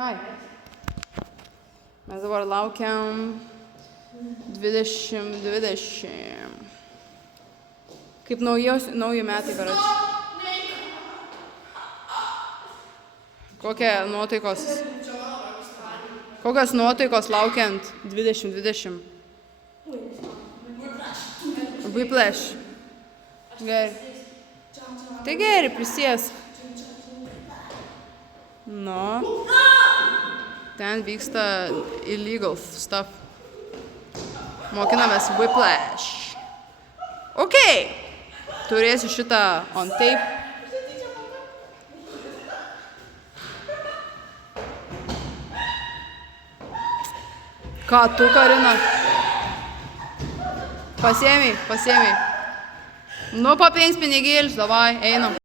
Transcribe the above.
Hai. Mes dabar laukiam 2020. Kaip nauji metai, karoči. Kokios nuotaikos laukiant 2020? Whiplash. Gerai. Tai gerai, prisėsk. Nu. Ten vyksta illegal stuff. Mokinamės Whiplash. Ok. Turėsiu šitą on tape. Ką tu, Karina? Pasiėmei. Nu, po 5 pinigėlius, davai, einam.